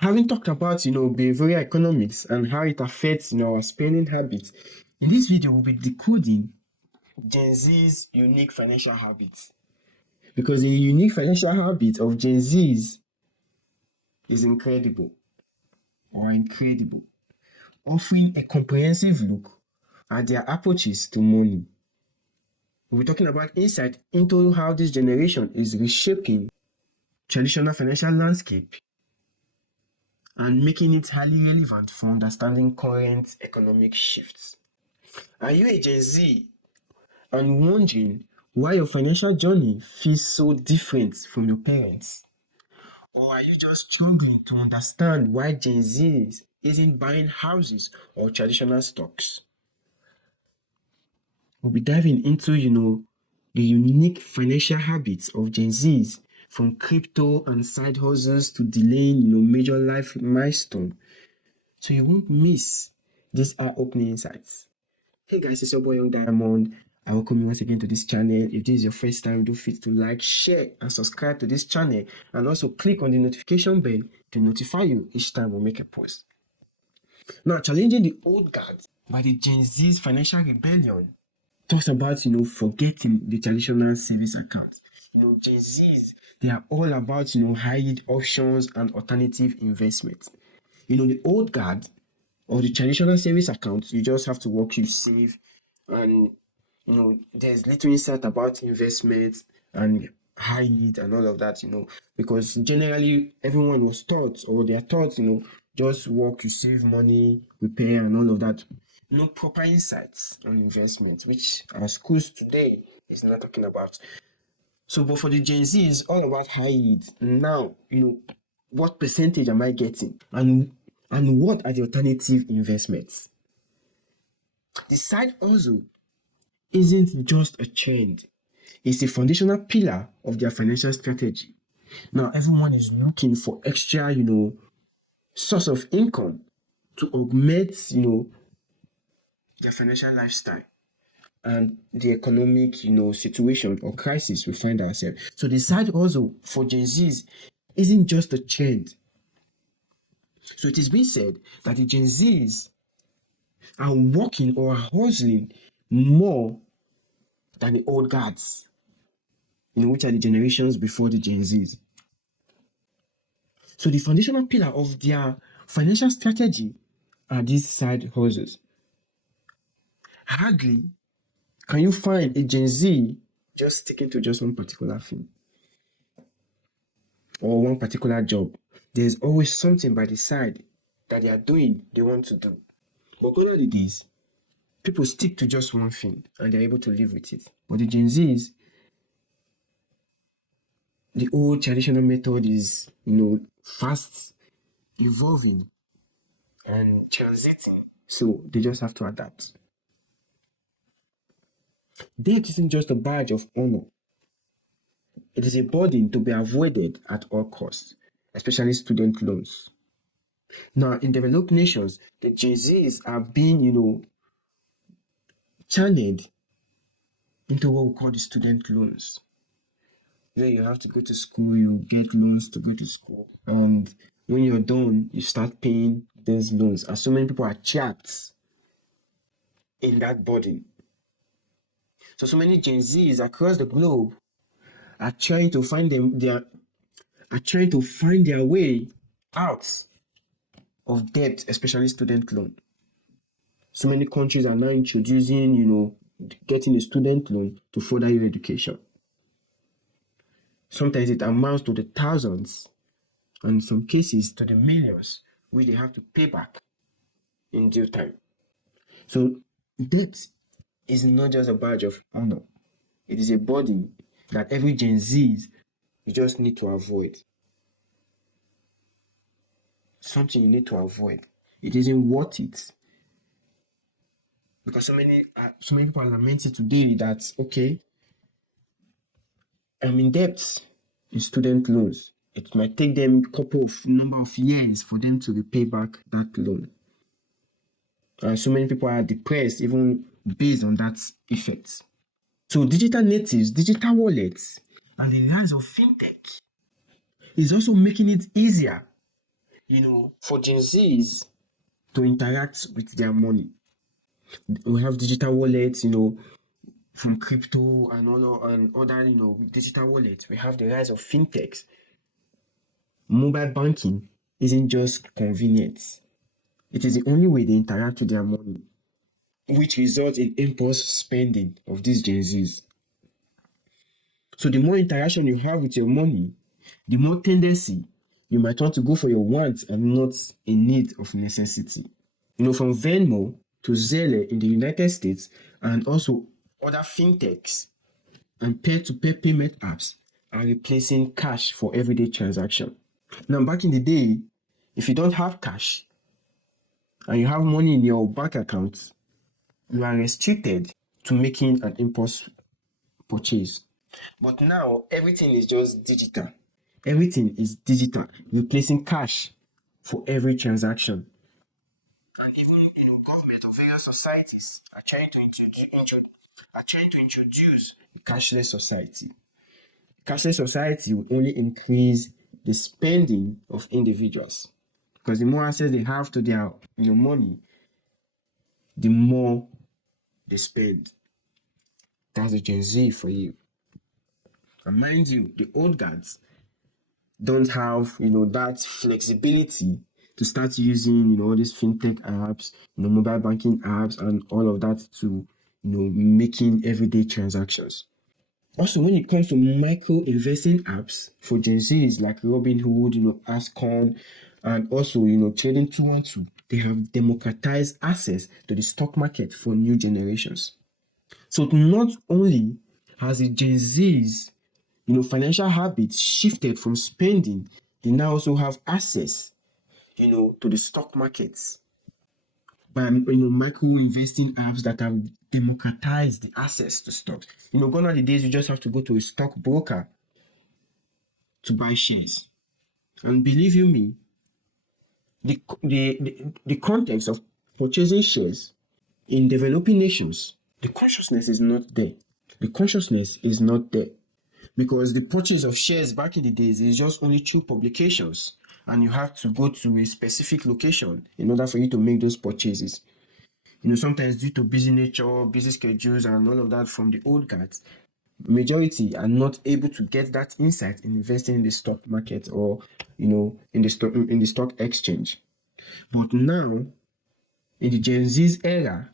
Having talked about, behavioral economics and how it affects, our spending habits, in this video we'll be decoding Gen Z's unique financial habits. Because the unique financial habit of Gen Z's is incredible, offering a comprehensive look at their approaches to money. We'll be talking about insight into how this generation is reshaping traditional financial landscape and making it highly relevant for understanding current economic shifts. Are you a Gen Z and wondering why your financial journey feels so different from your parents? Or are you just struggling to understand why Gen Z isn't buying houses or traditional stocks? We'll be diving into, the unique financial habits of Gen Zs, from crypto and side hustles to delaying, major life milestone. So you won't miss these eye-opening insights. Hey guys, it's your boy Young Diamond. I welcome you once again to this channel. If this is your first time, do fit to like, share, and subscribe to this channel, and also click on the notification bell to notify you each time we make a post. Now, challenging the old guard by the Gen Z's financial rebellion talks about, forgetting the traditional savings account. Gen Zs, they are all about, high yield options and alternative investments. The old guard or the traditional savings account, you just have to work, you save, and, there's little insight about investments and high yield and all of that, because generally everyone was taught, or they are taught, just work, you save money, repair, and all of that. No proper insights on investment, which our schools today is not talking about. So, but for the Gen Z, it's all about high yield. Now, what percentage am I getting? And what are the alternative investments? The side hustle isn't just a trend. It's a foundational pillar of their financial strategy. Now, everyone is looking for extra, source of income to augment, their financial lifestyle and the economic, situation or crisis we find ourselves. So the side hustle for Gen Zs isn't just a trend. So it is being said that the Gen Zs are working or hustling more than the old guards, which are the generations before the Gen Zs. So the foundational pillar of their financial strategy are these side hustles. Hardly can you find a Gen Z just sticking to just one particular thing or one particular job. There's always something by the side that they are doing, they want to do. But gone are the days, people stick to just one thing and they're able to live with it. But the Gen Zs, the old traditional method is, fast evolving and transiting. So they just have to adapt. Debt isn't just a badge of honor. It is a burden to be avoided at all costs, especially student loans. Now, in developed nations, the Gen Zs are being, channeled into what we call the student loans, where you have to go to school, you get loans to go to school, and when you're done, you start paying those loans. And so many people are trapped in that burden. So many Gen Zs across the globe are trying to find their way out of debt, especially student loan. So many countries are now introducing, getting a student loan to further your education. Sometimes it amounts to the thousands, and in some cases to the millions, which they have to pay back in due time. So debt is not just a badge of honor. It is a burden that every Gen Z you just need to avoid. Something you need to avoid. It isn't worth it. Because so many people are lamenting today that, okay, I'm in debt in student loans. It might take them number of years for them to repay back that loan. And so many people are depressed even based on that effect. So digital natives, digital wallets, and the rise of fintech is also making it easier for Gen Zs to interact with their money. We have digital wallets, from crypto and other, digital wallets. We have the rise of fintechs. Mobile banking isn't just convenience. It is the only way they interact with their money, which results in impulse spending of these Gen Zs. So the more interaction you have with your money, the more tendency you might want to go for your wants and not a need of necessity. From Venmo to Zelle in the United States and also other fintechs and peer-to-peer payment apps are replacing cash for everyday transaction. Now, back in the day, if you don't have cash and you have money in your bank account, you are restricted to making an impulse purchase. But now, everything is just digital. Everything is digital, replacing cash for every transaction. And even government or various societies are trying to introduce a cashless society. Cashless society will only increase the spending of individuals, because the more access they have to their money, the more they spend. That's the Gen Z for you. And mind you, the old guards don't have that flexibility to start using all these fintech apps, mobile banking apps, and all of that to making everyday transactions. Also, when it comes to micro investing apps for Gen Zs like Robinhood, Ascon, and also Trading 212, they have democratized access to the stock market for new generations. So not only has the Gen Zs financial habits shifted from spending, they now also have access to the stock markets by micro investing apps that have democratized the access to stocks. Gone are the days you just have to go to a stockbroker to buy shares. And believe you me, the context of purchasing shares in developing nations, the consciousness is not there. The consciousness is not there. Because the purchase of shares back in the days is just only through publications, and you have to go to a specific location in order for you to make those purchases. Sometimes due to busy nature, busy schedules, and all of that from the old guards, majority are not able to get that insight in investing in the stock market or in the stock exchange. But now, in the Gen Z's era,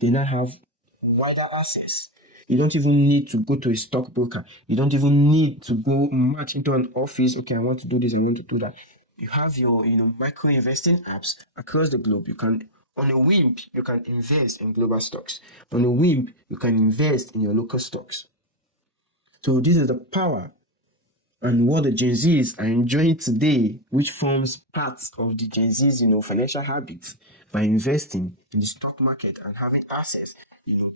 they now have wider access. You don't even need to go to a stockbroker. You don't even need to go march into an office. Okay, I want to do this, I want to do that. You have your micro investing apps across the globe. You can, on a whim, you can invest in global stocks. On a whim, you can invest in your local stocks. So this is the power and what the Gen Zs are enjoying today, which forms part of the Gen Z's financial habits by investing in the stock market and having access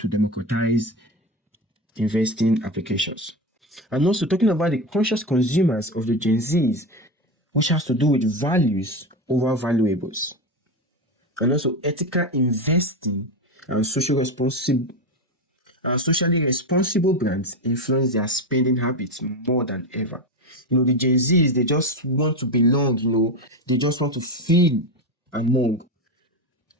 to democratize investing applications. And also talking about the conscious consumers of the Gen Zs, which has to do with values over valuables. And also ethical investing and socially responsible brands influence their spending habits more than ever. The Gen Zs, they just want to belong, they just want to feel among.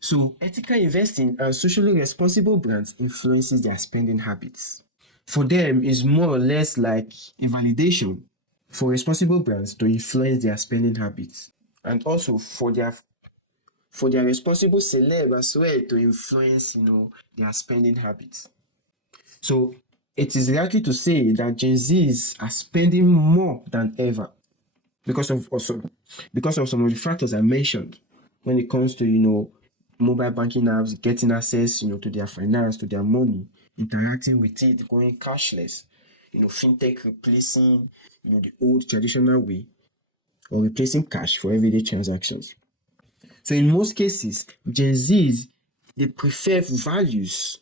So ethical investing and socially responsible brands influences their spending habits. For them, it's more or less like a validation for responsible brands to influence their spending habits, and also for their responsible celeb as well to influence their spending habits. So it is likely to say that Gen Zs are spending more than ever because of some of the factors I mentioned when it comes to mobile banking apps, getting access to their finance, to their money, interacting with it, going cashless, fintech replacing the old traditional way, or replacing cash for everyday transactions. So in most cases, Gen Zs, they prefer values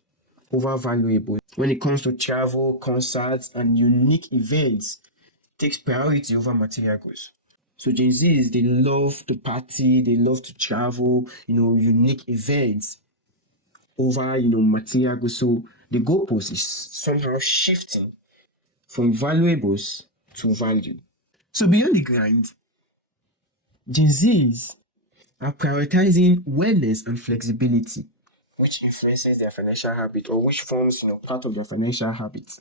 over valuable. When it comes to travel, concerts, and unique events, it takes priority over material goods. So Gen Zs, they love to party, they love to travel, unique events over, material goods. So the goalpost is somehow shifting from valuables to value. So beyond the grind, Gen Zs are prioritizing wellness and flexibility, which influences their financial habit or which forms part of their financial habits.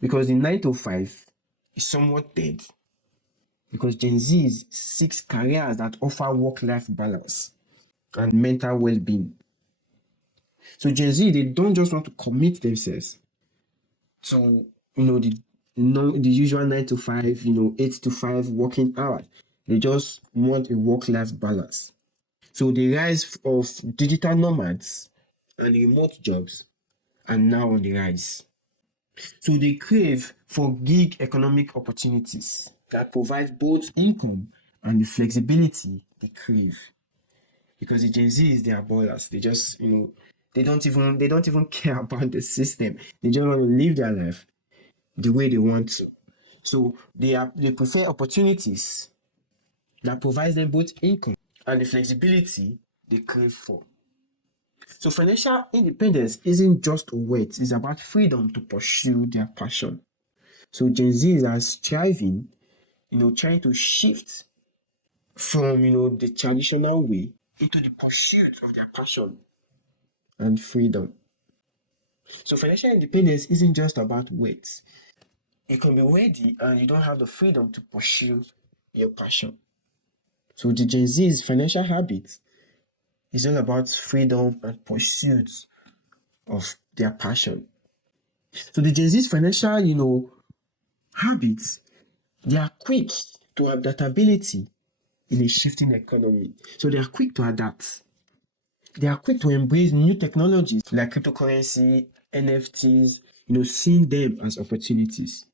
Because the 9 to 5 is somewhat dead. Because Gen Zs seeks careers that offer work-life balance and mental well-being. So Gen Z, they don't just want to commit themselves to the usual 9 to 5, 8 to 5 working hours. They just want a work-life balance. So the rise of digital nomads and remote jobs are now on the rise. So they crave for gig economic opportunities that provide both income and the flexibility they crave. Because the Gen Zs, they are ballers. They just, they don't even care about the system. They just want to live their life the way they want to. So they prefer opportunities that provides them both income and the flexibility they crave for. So financial independence isn't just a word, it's about freedom to pursue their passion. So Gen Zs are striving, trying to shift from the traditional way into the pursuit of their passion and freedom. So financial independence isn't just about words. You can be ready and you don't have the freedom to pursue your passion. So the Gen Z's financial habits is all about freedom and pursuit of their passion. So the Gen Z's financial, habits, they are quick to adaptability in a shifting economy. So they are quick to adapt. They are quick to embrace new technologies like cryptocurrency, NFTs, seeing them as opportunities.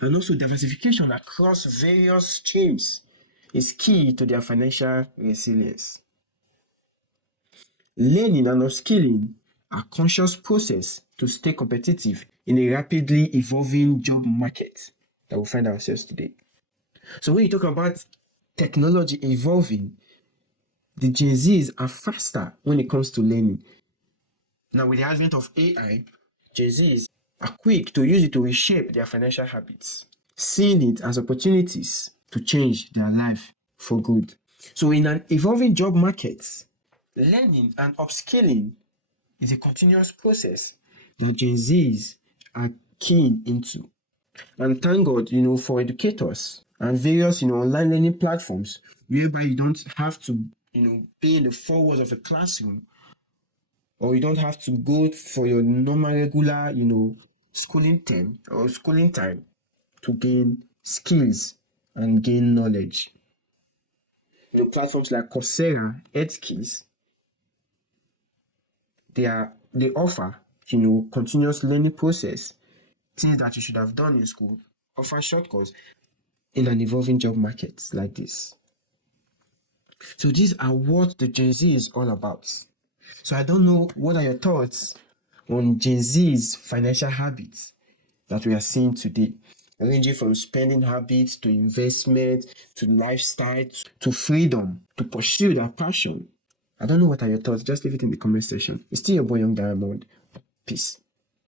And also diversification across various streams is key to their financial resilience. Learning and upskilling are conscious process to stay competitive in a rapidly evolving job market that we find ourselves today. So when you talk about technology evolving, the Gen Zs are faster when it comes to learning. Now with the advent of AI, Gen Zs are quick to use it to reshape their financial habits, seeing it as opportunities to change their life for good. So in an evolving job market, learning and upskilling is a continuous process that Gen Zs are keen into. And thank God, for educators and various, online learning platforms whereby you don't have to, be in the four walls of a classroom, or you don't have to go for your normal regular, schooling time to gain skills and gain knowledge. Platforms like Coursera, EdSkills, they offer, continuous learning process, things that you should have done in school, offer shortcuts in an evolving job market like this. So these are what the Gen Z is all about. So I don't know, what are your thoughts on Gen Z's financial habits that we are seeing today, ranging from spending habits to investment to lifestyle to freedom to pursue their passion. I don't know, what are your thoughts? Just leave it in the comment section. It's still your boy Young Diamond. Peace.